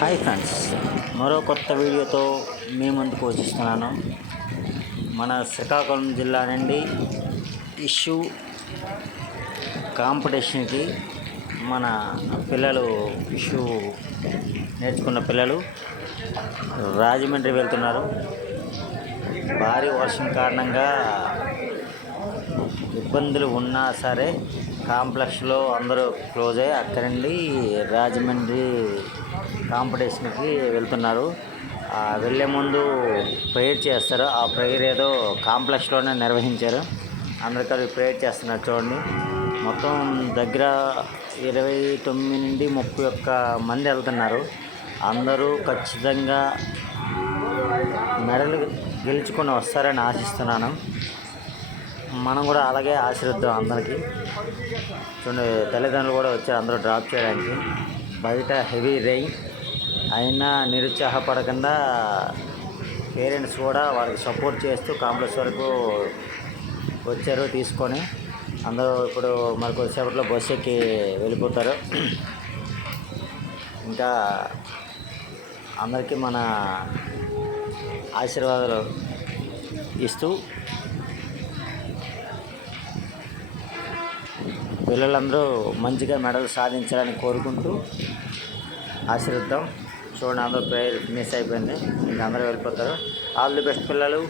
Hi friends, మరో కొత్త వీడియోతో మీ ముందుకు వచ్చిస్తున్నాను. మన శ్రీకాకుళం జిల్లా నుండి ఇష్యూ కాంపిటీషన్కి మన పిల్లలు ఇష్యూ నేర్చుకున్న పిల్లలు రాజమండ్రి వెళ్తున్నారు. భారీ వర్షం కారణంగా ఇబ్బందులు ఉన్నా సరే కాంప్లెక్స్లో అందరూ క్లోజ్ అయ్యి అక్కడి నుండి రాజమండ్రి కాంపిటీషన్కి వెళ్తున్నారు. వెళ్ళే ముందు ప్రేయర్ చేస్తారు. ఆ ప్రేయర్ ఏదో కాంప్లెక్స్లోనే నిర్వహించారు. అందరికీ ప్రేయర్ చేస్తున్నారు. చూడండి, మొత్తం దగ్గర 29 నుండి 31 మంది వెళ్తున్నారు. అందరూ ఖచ్చితంగా మెడల్ గెలుచుకొని వస్తారని ఆశిస్తున్నాను. మనం కూడా అలాగే ఆశీర్వదిద్దాం అందరికీ. చూడండి, తల్లిదండ్రులు కూడా వచ్చారు అందరూ డ్రాప్ చేయడానికి. బయట హెవీ రెయిన్ అయినా నిరుత్సాహపడకుండా పేరెంట్స్ కూడా వాళ్ళకి సపోర్ట్ చేస్తూ కాంప్లెక్స్ వరకు వచ్చారు తీసుకొని. అందరూ ఇప్పుడు మరి కొద్దిసేపట్లో బస్సు ఎక్కి వెళ్ళిపోతారు. ఇంకా అందరికీ మన ఆశీర్వాదాలు ఇస్తూ పిల్లలందరూ మంచిగా మెడల్ సాధించాలని కోరుకుంటూ ఆశీర్వదిద్దాం. చూడండి, అందరూ ప్రేయర్ ఫినిష్ అయిపోయింది. ఇంకా అందరూ వెళ్ళిపోతారు. ఆల్ ది బెస్ట్ పిల్లలు.